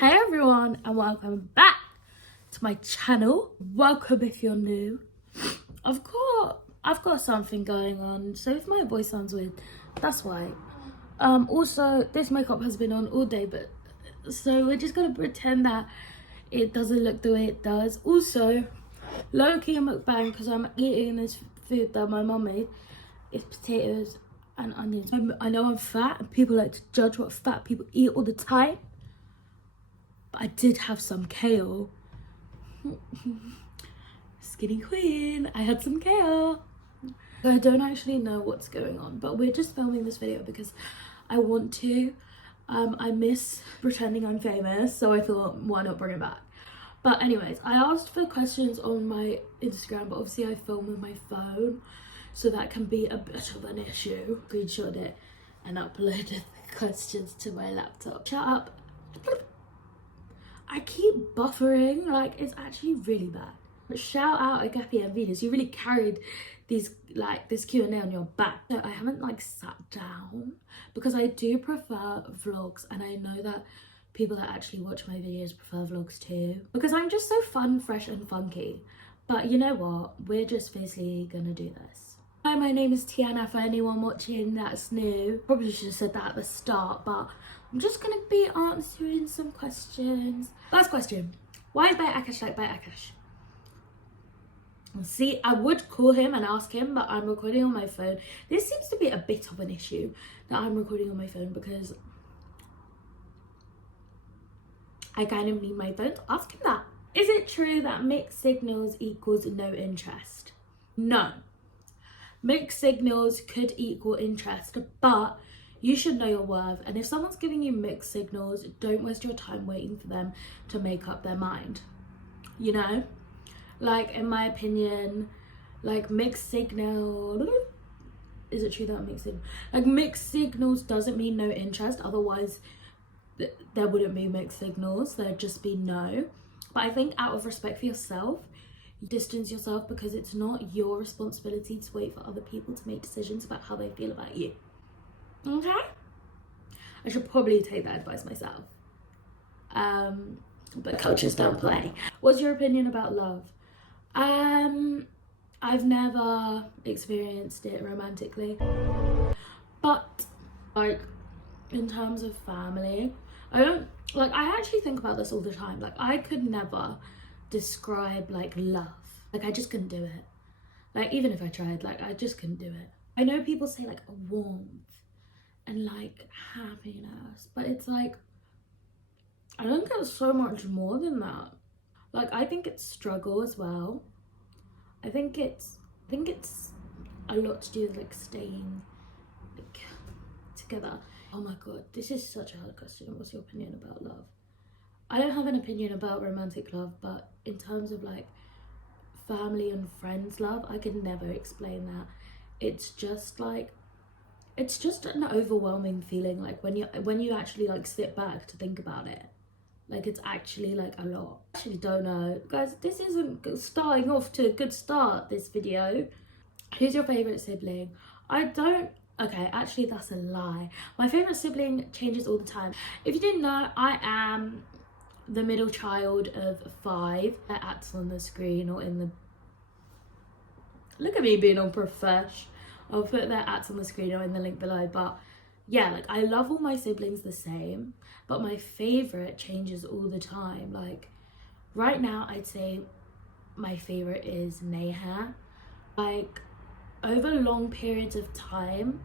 Hey everyone, and welcome back to my channel. Welcome if you're new. I've got something going on, so if my voice sounds weird, that's why. Also, this makeup has been on all day, but so we're just gonna pretend that it doesn't look the way it does. Also, low-key mukbang because I'm eating this food that my mum made. It's potatoes and onions. I know I'm fat, and people like to judge what fat people eat all the time. But I did have some kale. Skinny queen, I had some kale. I don't actually know what's going on, but we're just filming this video because I want to. I miss pretending I'm famous, so I thought, why not bring it back? But anyways, I asked for questions on my Instagram, but obviously I film with my phone, so that can be a bit of an issue. Screenshot it and uploaded the questions to my laptop. Shut up. I keep buffering, like it's actually really bad. But shout out Agapi and Venus, you really carried this Q&A on your back. So I haven't sat down because I do prefer vlogs, and I know that people that actually watch my videos prefer vlogs too, because I'm just so fun, fresh and funky. But you know what, we're just basically gonna do this. Hi, my name is Tiana, for anyone watching that's new. Probably should have said that at the start, but I'm just gonna be answering some questions. First question, why is Bay Akash like Bay Akash? See, I would call him and ask him, but I'm recording on my phone. This seems to be a bit of an issue that I'm recording on my phone because I kind of need my phone to ask him that. Is it true that mixed signals equals no interest? No. Mixed signals could equal interest, but you should know your worth, and if someone's giving you mixed signals, don't waste your time waiting for them to make up their mind. You know? In my opinion, mixed signal... Is it true that mixed signals doesn't mean no interest, otherwise there wouldn't be mixed signals, there'd just be no. But I think out of respect for yourself, you distance yourself, because it's not your responsibility to wait for other people to make decisions about how they feel about you. Okay? I should probably take that advice myself. But coaches don't play. What's your opinion about love? I've never experienced it romantically. But, in terms of family, I actually think about this all the time. I could never describe, love. I just couldn't do it. Even if I tried, I just couldn't do it. I know people say, a warmth and, happiness, but it's, I don't get so much more than that. I think it's struggle as well. I think it's a lot to do with, staying, together. Oh my god, this is such a hard question. What's your opinion about love? I don't have an opinion about romantic love, but in terms of, family and friends love, I could never explain that. It's just, it's just an overwhelming feeling, when you actually, sit back to think about it. It's actually, a lot. I actually don't know. Guys, this isn't starting off to a good start, this video. Who's your favourite sibling? Okay, actually that's a lie. My favourite sibling changes all the time. If you didn't know, I am the middle child of 5. That acts on the screen or in the... Look at me being on profesh. I'll put their acts on the screen or in the link below, but yeah, I love all my siblings the same, but my favorite changes all the time. Right now, I'd say my favorite is Neha. Over long periods of time,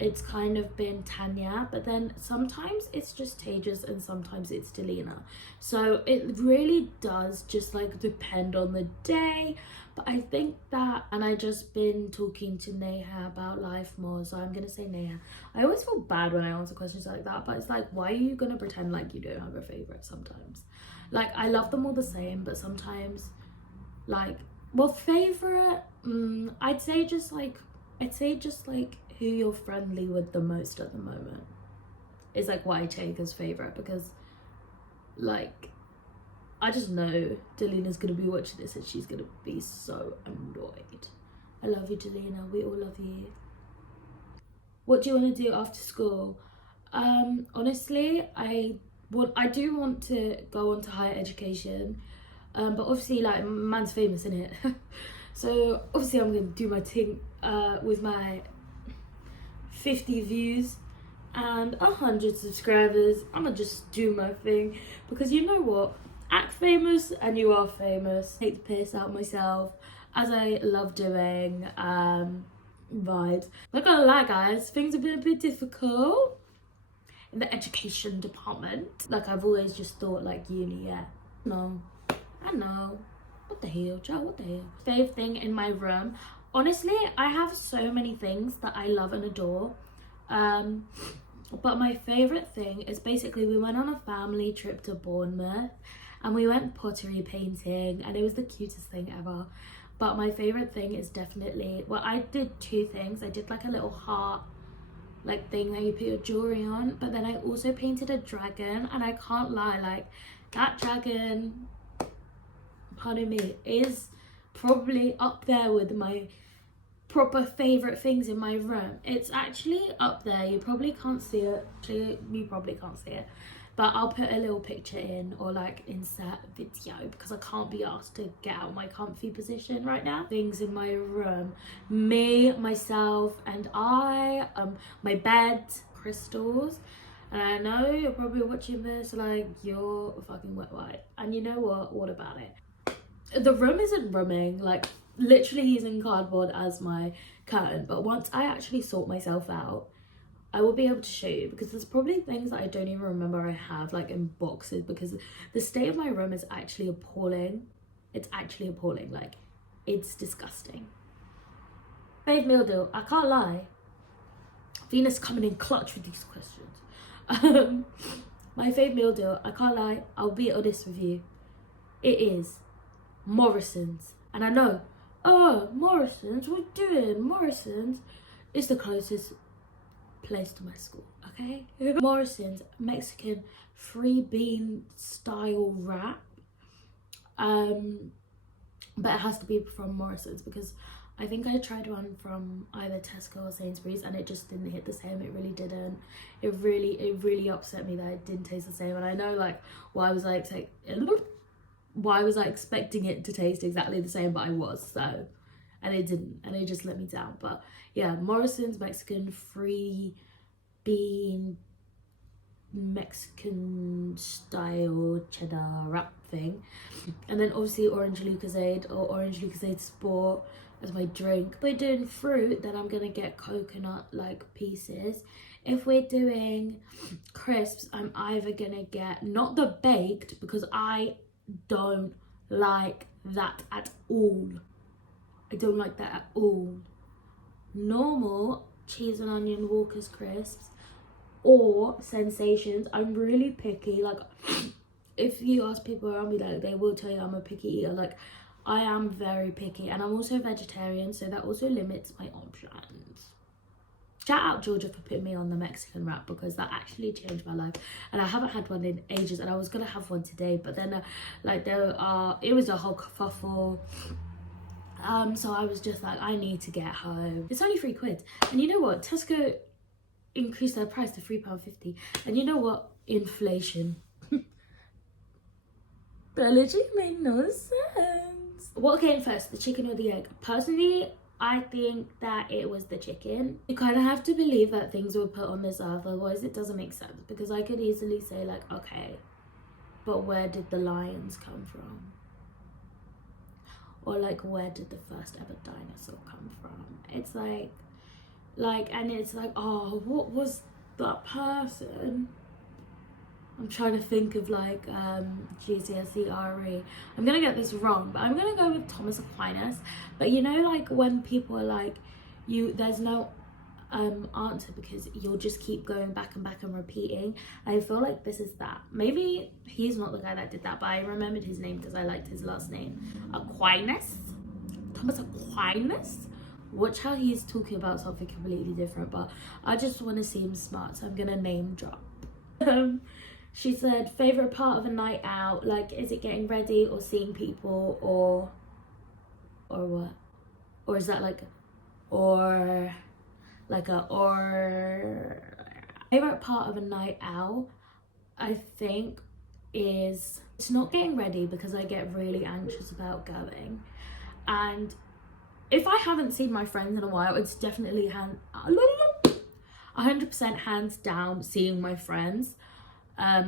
it's kind of been Tanya, but then sometimes it's just Tejas and sometimes it's Delina. So it really does just depend on the day. But I think that, and I just been talking to Neha about life more, so I'm gonna say Neha. I always feel bad when I answer questions like that, but it's why are you gonna pretend you don't have a favorite sometimes? I love them all the same, but sometimes well, favorite, I'd say just who you're friendly with the most at the moment is what I take as favorite, because I just know Delina's gonna be watching this and she's gonna be so annoyed. I love you, Delina. We all love you. What do you want to do after school? Honestly, I well, I do want to go on to higher education, but obviously, like, man's famous, innit? So obviously I'm gonna do my thing with my 50 views and 100 subscribers. I'm gonna just do my thing, because you know what, act famous and you are famous. Take the piss out of myself, as I love doing. Vibes. Not gonna lie, guys, things have been a bit difficult in the education department. Like, I've always just thought, like, uni, yeah. No, I know. What the hell, child? What the hell? Fave thing in my room. Honestly, I have so many things that I love and adore. But my favourite thing is basically we went on a family trip to Bournemouth and we went pottery painting, and it was the cutest thing ever. But my favourite thing is definitely, well, I did two things. I did like a little heart like thing that you put your jewelry on, but then I also painted a dragon, and I can't lie, like, that dragon, pardon me, is probably up there with my proper favorite things in my room. It's actually up there. You probably can't see it. Actually, you probably can't see it, but I'll put a little picture in, or like insert video, because I can't be asked to get out of my comfy position right now. Things in my room, me, myself, and I, my bed, crystals. And I know you're probably watching this like, you're fucking wet white, and you know what about it? The room isn't rooming, like, literally using cardboard as my curtain, but once I actually sort myself out, I will be able to show you, because there's probably things that I don't even remember I have, like, in boxes, because the state of my room is actually appalling. It's actually appalling, like, it's disgusting. Fave meal deal, I can't lie, Venus coming in clutch with these questions. My fave meal deal, I can't lie, I'll be honest with you, it is Morrison's. And I know, oh, Morrison's, what you doing? Morrison's is the closest place to my school, okay? Morrison's Mexican free bean style wrap, but it has to be from Morrison's, because I think I tried one from either Tesco or Sainsbury's and it just didn't hit the same. It really didn't. It really upset me that it didn't taste the same. And I know, like, why I was like expecting it to taste exactly the same, but I was, so, and it didn't, and it just let me down. But yeah, Morrison's Mexican free bean Mexican style cheddar wrap thing, and then obviously Orange Lucozade or Orange Lucozade Sport as my drink. If we're doing fruit, then I'm gonna get coconut like pieces. If we're doing crisps, I'm either gonna get, not the baked, because I don't like that at all. I don't like that at all. Normal cheese and onion Walker's crisps or Sensations. I'm really picky. Like, if you ask people around me, like, they will tell you I'm a picky eater. Like, I am very picky, and I'm also vegetarian, so that also limits my options. Shout out Georgia for putting me on the Mexican wrap, because that actually changed my life, and I haven't had one in ages, and I was gonna have one today, but then it was a whole kerfuffle. So I was just like, I need to get home. It's only £3, and you know what, Tesco increased their price to £3.50, and you know what, inflation. Biology made no sense. What came first, the chicken or the egg? Personally, I think that it was the chicken. You kind of have to believe that things were put on this earth, otherwise it doesn't make sense, because I could easily say, like, okay, but where did the lions come from? Or, like, where did the first ever dinosaur come from? It's like, and it's like, oh, what was that person? I'm trying to think of, like, GCSE RE. I'm gonna get this wrong, but I'm gonna go with Thomas Aquinas. But you know, like, when people are like, there's no answer, because you'll just keep going back and repeating. I feel like this is that. Maybe he's not the guy that did that, but I remembered his name because I liked his last name. Aquinas? Thomas Aquinas? Watch how he's talking about something completely different, but I just want to seem smart, so I'm gonna name drop. She said, favorite part of a night out, like, is it getting ready or seeing people, or what? Or is that like favorite part of a night out? I think is it's not getting ready, because I get really anxious about going. And if I haven't seen my friends in a while, it's definitely 100% hands down seeing my friends.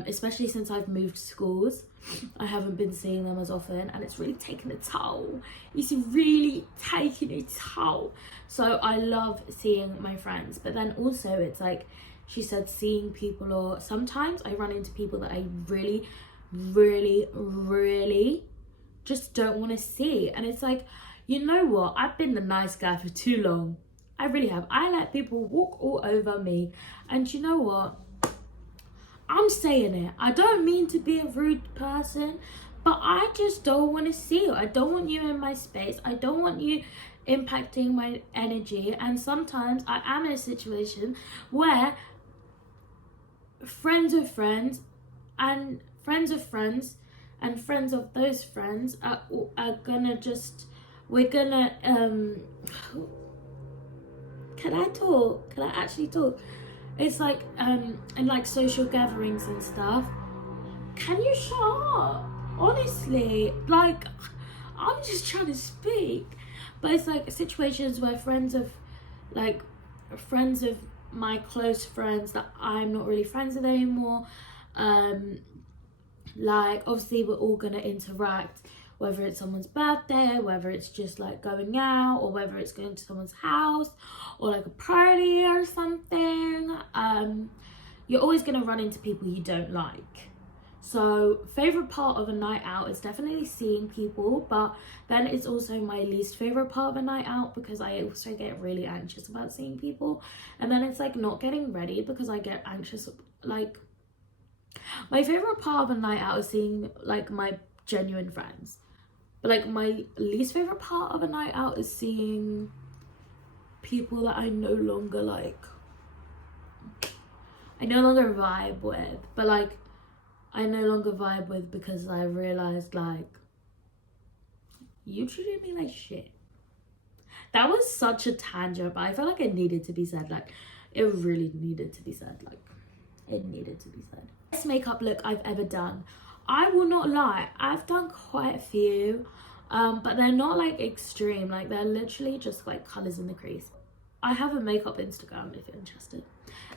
Especially since I've moved schools, I haven't been seeing them as often, and it's really taken a toll. It's really taking a toll. So I love seeing my friends, but then also it's like she said, seeing people, or sometimes I run into people that I really, really, really just don't want to see. And it's like, you know what? I've been the nice guy for too long. I really have. I let people walk all over me. And you know what? I'm saying it. I don't mean to be a rude person, but I just don't want to see you. I don't want you in my space. I don't want you impacting my energy. And sometimes I am in a situation where friends of friends and friends of friends and friends of those friends are gonna just, we're gonna can I talk? Can I actually talk? It's like in like social gatherings and stuff. Can you shut up? Honestly, like, I'm just trying to speak. But it's like situations where friends of my close friends that I'm not really friends with anymore, like obviously we're all gonna interact, whether it's someone's birthday, whether it's just like going out, or whether it's going to someone's house or like a party or something. You're always gonna run into people you don't like. So favorite part of a night out is definitely seeing people, but then it's also my least favorite part of a night out, because I also get really anxious about seeing people. And then it's like not getting ready, because I get anxious. Like, my favorite part of a night out is seeing like my genuine friends, but like my least favorite part of a night out is seeing people that I no longer vibe with, but like I no longer vibe with because I realized like, you treated me like shit. That was such a tangent, but I felt like it needed to be said. Like, it really needed to be said. Like, it needed to be said. Best makeup look I've ever done. I will not lie, I've done quite a few, but they're not like extreme. Like, they're literally just like colors in the crease. I have a makeup Instagram if you're interested,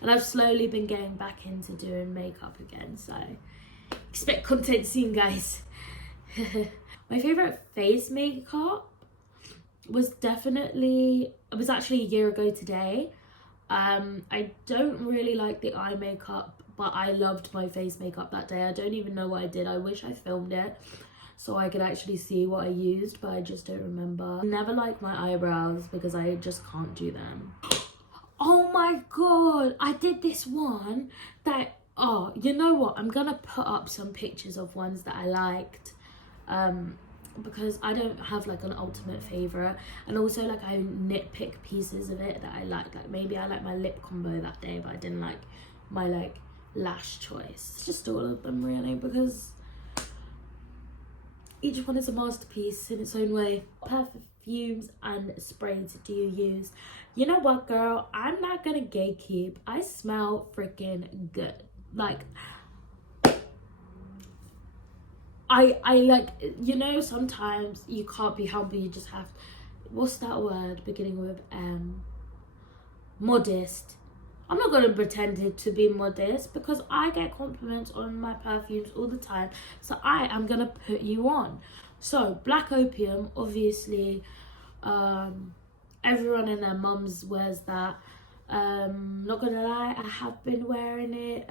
and I've slowly been getting back into doing makeup again, so expect content soon, guys. My favorite face makeup was actually a year ago today. I don't really like the eye makeup, but I loved my face makeup that day. I don't even know what I did. I wish I filmed it so I could actually see what I used, but I just don't remember. Never like my eyebrows because I just can't do them. Oh my god, I did this one that, oh, you know what? I'm gonna put up some pictures of ones that I liked, because I don't have like an ultimate favorite, and also like I nitpick pieces of it that I like maybe I like my lip combo that day, but I didn't like my like lash choice. It's just all of them really, because each one is a masterpiece in its own way. Perfumes and sprays do you use? You know what, girl, I'm not gonna gatekeep. I smell freaking good. Like, I like, you know, sometimes you can't be humble, you just have, what's that word beginning with modest. I'm not going to pretend to be modest, because I get compliments on my perfumes all the time, so I am going to put you on. So Black Opium, obviously, everyone and their mums wears that. Not gonna lie, I have been wearing it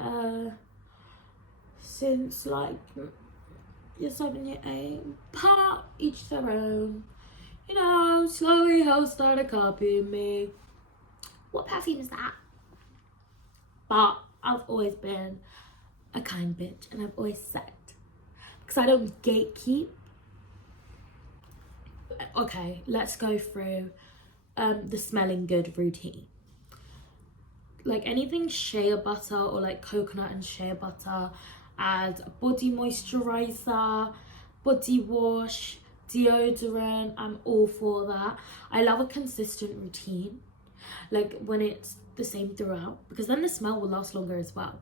since like year 7, year 8, but each their own. You know, slowly he'll start copying me. What perfume is that? But I've always been a kind bitch, and I've always said, because I don't gatekeep. Okay, let's go through the smelling good routine. Like anything shea butter or like coconut and shea butter, add body moisturizer, body wash, deodorant. I'm all for that. I love a consistent routine, like when it's the same throughout, because then the smell will last longer as well.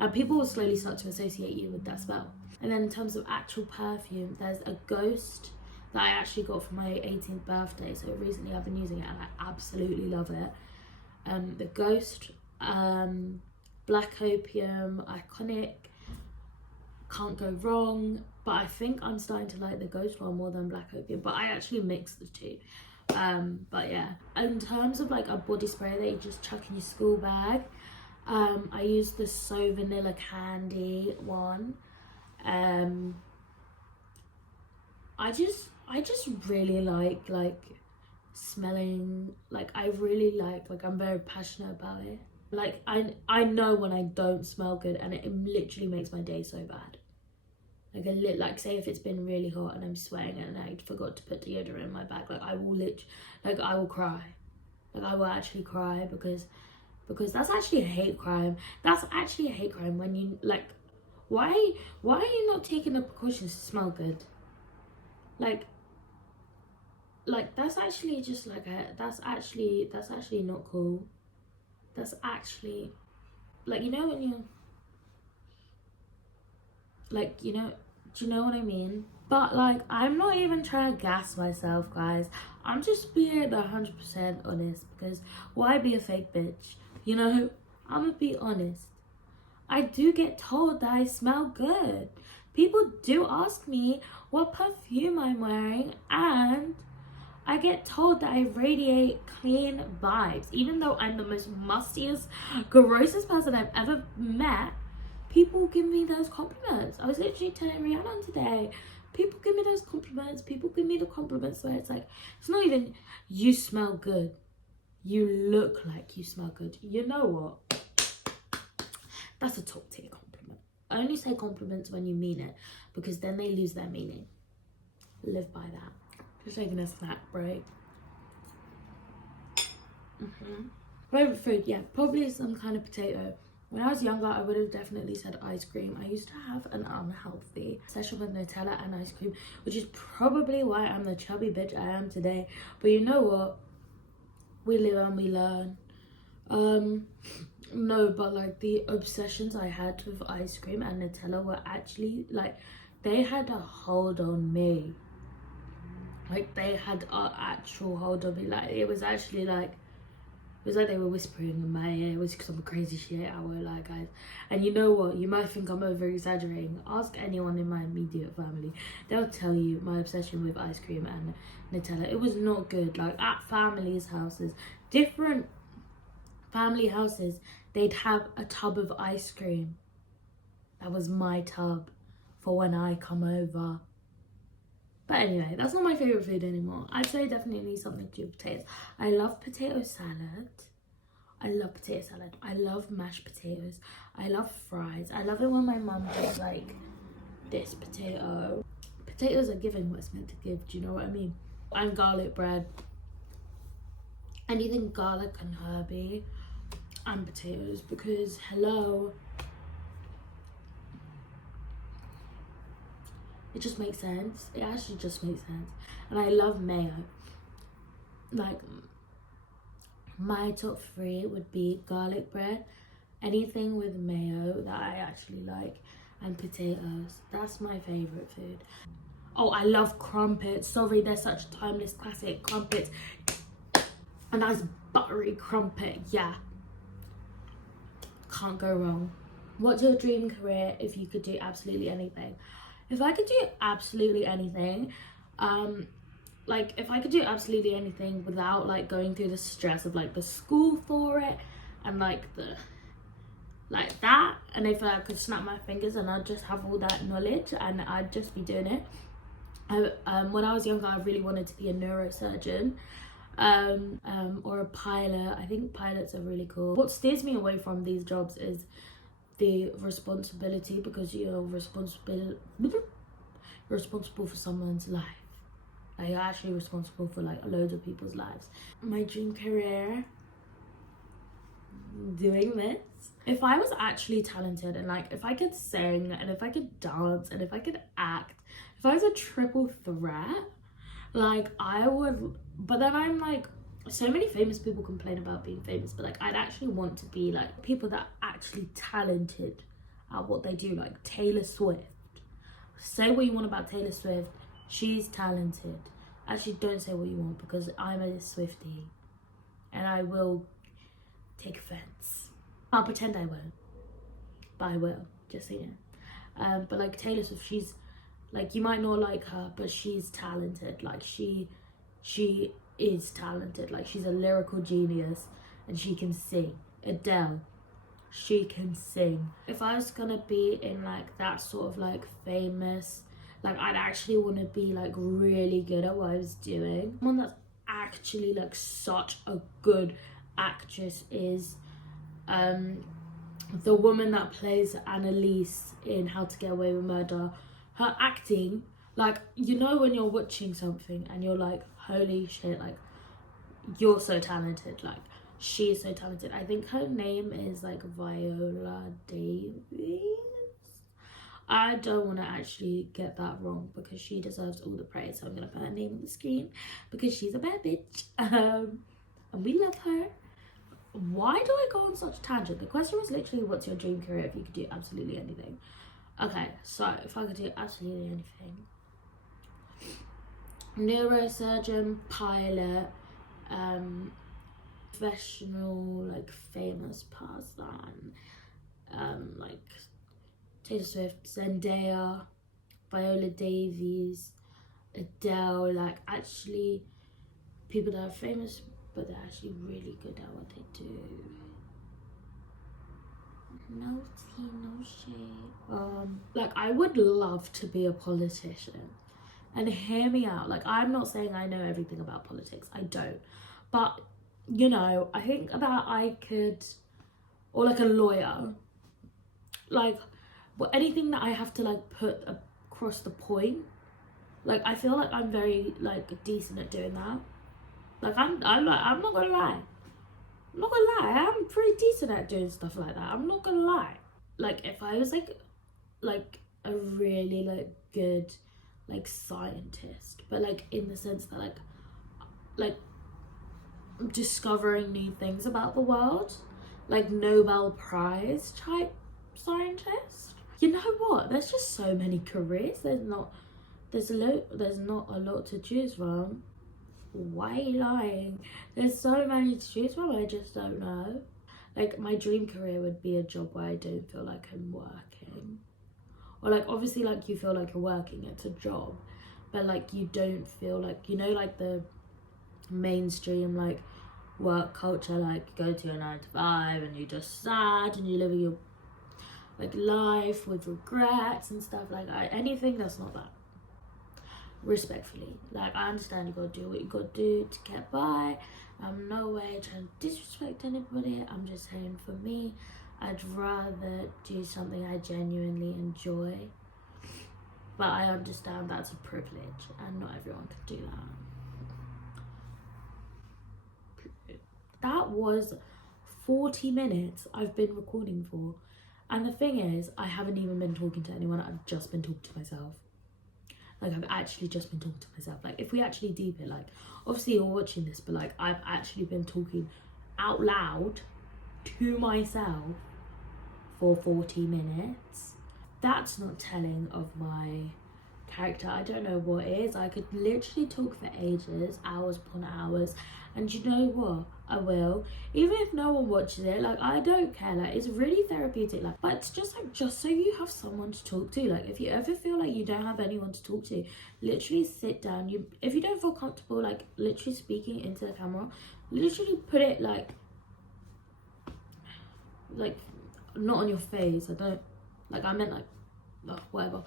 And people will slowly start to associate you with that smell. And then in terms of actual perfume, there's a Ghost that I actually got for my 18th birthday. So recently I've been using it and I absolutely love it. The Ghost, Black Opium, iconic, can't go wrong. But I think I'm starting to like the Ghost one more than Black Opium. But I actually mix the two. But yeah, in terms of like a body spray that you just chuck in your school bag, I use the So Vanilla Candy one. I just really like smelling, like I really like I'm very passionate about it. Like I know when I don't smell good, and it literally makes my day so bad. Like say if it's been really hot and I'm sweating and I forgot to put deodorant in my bag, like I will cry. Like I will actually cry because that's actually a hate crime. That's actually a hate crime when you like, why are you not taking the precautions to smell good? Like that's actually just like that's actually not cool. That's actually, like, you know when you like, you know, do you know what I mean? But like, I'm not even trying to gas myself, guys. I'm just being 100% honest, because why be a fake bitch? You know, I'm gonna be honest. I do get told that I smell good. People do ask me what perfume I'm wearing, and I get told that I radiate clean vibes. Even though I'm the most mustiest, grossest person I've ever met, people give me those compliments. I was literally telling Rihanna today, people give me those compliments. People give me the compliments where it's like, it's not even, you smell good. You look like you smell good. You know what? That's a top tier compliment. I only say compliments when you mean it, because then they lose their meaning. Live by that. Just taking a snack break. Favorite food, yeah, probably some kind of potato. When I was younger, I would have definitely said ice cream. I used to have an unhealthy obsession with Nutella and ice cream, which is probably why I'm the chubby bitch I am today. But you know what? We live and we learn. No, but like the obsessions I had with ice cream and Nutella were actually like, they had a hold on me. Like they had an actual hold on me. Like it was actually like, it was like they were whispering in my ear. It was some crazy shit I won't lie, guys. And you know what? You might think I'm over exaggerating. Ask anyone in my immediate family. They'll tell you my obsession with ice cream and Nutella. It was not good. Like at families' houses, different family houses, they'd have a tub of ice cream. That was my tub for when I come over. But anyway, that's not my favourite food anymore. I'd say definitely something to do with potatoes. I love potato salad. I love potato salad. I love mashed potatoes. I love fries. I love it when my mum does like this potato. Potatoes are giving what's meant to give, do you know what I mean? And garlic bread. Anything garlic and herby. And potatoes, because hello, it just makes sense. It actually just makes sense. And I love mayo. Like my top 3 would be garlic bread, anything with mayo that I actually like, and potatoes. That's my favorite food. Oh, I love crumpets. Sorry, they're such a timeless classic. Crumpets. A nice buttery crumpet, yeah. Can't go wrong. What's your dream career if you could do absolutely anything? If I could do absolutely anything, like if I could do absolutely anything without like going through the stress of like the school for it and like the like that, and if I could snap my fingers and I'd just have all that knowledge and I'd just be doing it. When I was younger, I really wanted to be a neurosurgeon. Or a pilot. I think pilots are really cool. What steers me away from these jobs is the responsibility, because you're responsible for someone's life. Like you're actually responsible for like loads of people's lives. My dream career, doing this. If I was actually talented and like if I could sing and if I could dance and if I could act, if I was a triple threat, like I would. But then I'm like, so many famous people complain about being famous, but like I'd actually want to be like people that are actually talented at what they do. Like Taylor Swift. Say what you want about Taylor Swift. She's talented. Actually, don't say what you want, because I'm a Swiftie. And I will take offense. I'll pretend I won't. But I will, just so you know. But like Taylor Swift, she's like, you might not like her, but she's talented. Like she is talented. Like she's a lyrical genius and she can sing. Adele, she can sing. If I was gonna be in like that sort of like famous, like I'd actually want to be like really good at what I was doing. Someone that's actually like such a good actress is the woman that plays Annalise in How to Get Away with Murder. Her acting, like, you know when you're watching something and you're like, holy shit, like, you're so talented. Like, she is so talented. I think her name is like Viola Davis. I don't want to actually get that wrong because she deserves all the praise. So I'm going to put her name on the screen because she's a bad bitch. And we love her. Why do I go on such a tangent? The question was literally, what's your dream career if you could do absolutely anything? Okay, so if I could do absolutely anything. Neurosurgeon, pilot, professional, like famous person, like Taylor Swift, Zendaya, Viola Davis, Adele, like actually people that are famous but they're actually really good at what they do. No tea, no shade. Like I would love to be a politician. And hear me out, like I'm not saying I know everything about politics, I don't. But, you know, I think that I could, or like a lawyer, like anything that I have to like put across the point, like I feel like I'm very like decent at doing that. Like I'm not gonna lie. I'm not gonna lie, I'm pretty decent at doing stuff like that. I'm not gonna lie. Like if I was like a really like good like scientist, but like in the sense that like discovering new things about the world, like Nobel Prize type scientist. You know what? There's just so many careers. There's not a lot to choose from. Why are you lying? There's so many to choose from, I just don't know. Like my dream career would be a job where I don't feel like I'm working. Or like obviously like you feel like you're working, it's a job. But like you don't feel like, you know, like the mainstream like work culture, like you go to your 9 to 5 and you're just sad and you live your like life with regrets and stuff like that. Anything that's not that. Respectfully, like I understand you gotta do what you gotta do to get by. I'm no way trying to disrespect anybody. I'm just saying for me, I'd rather do something I genuinely enjoy. But I understand that's a privilege and not everyone can do that. That was 40 minutes I've been recording for. And the thing is, I haven't even been talking to anyone. I've just been talking to myself. Like I've actually just been talking to myself. Like if we actually deep it, like obviously you're watching this, but like I've actually been talking out loud to myself for 40 minutes. That's not telling of my character. I don't know what it is. I could literally talk for ages, hours upon hours, and you know what, I will, even if no one watches it. Like I don't care, like it's really therapeutic. Like, but it's just like, just so you have someone to talk to. Like if you ever feel like you don't have anyone to talk to, literally sit down. If you don't feel comfortable like literally speaking into the camera, literally put it like not on your face. I don't like, I meant like whatever,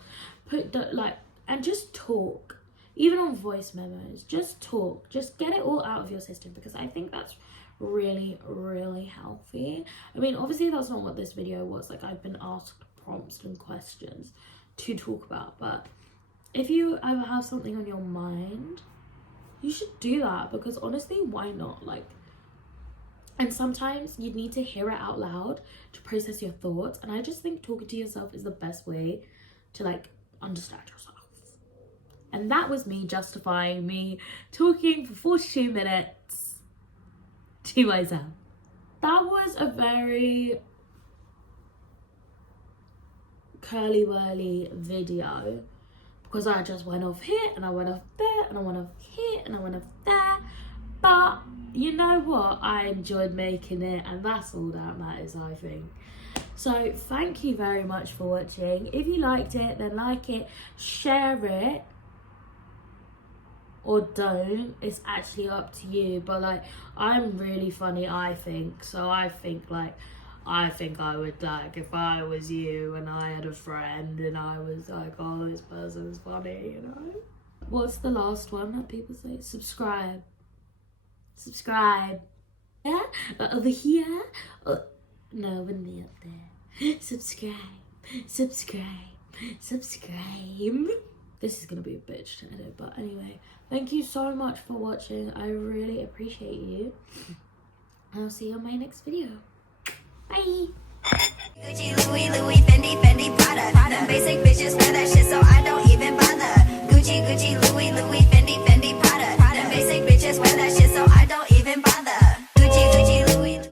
put the like, and just talk. Even on voice memos, just talk, just get it all out of your system, because I think that's really, really healthy. I mean, obviously that's not what this video was. Like I've been asked prompts and questions to talk about, but if you ever have something on your mind, you should do that, because honestly, why not? Like, and sometimes you need to hear it out loud to process your thoughts, and I just think talking to yourself is the best way to like understand yourself. And that was me justifying me talking for 42 minutes to myself. That was a very curly whirly video because I just went off here and I went off there and I went off here and I went off there. But you know what? I enjoyed making it, and that's all that matters, I think. So thank you very much for watching. If you liked it, then like it, share it, or don't. It's actually up to you. But like, I'm really funny, I think. So I think I would, like, if I was you and I had a friend and I was like, oh, this person's funny, you know? What's the last one that people say? Subscribe. Subscribe. Yeah? Over here? No, wouldn't be up there. Subscribe. Subscribe. Subscribe. This is gonna be a bitch to edit, but anyway. Thank you so much for watching. I really appreciate you. I'll see you on my next video. Bye. Gucci, Louis, Fendi, Prada. Them basic bitches wear that shit.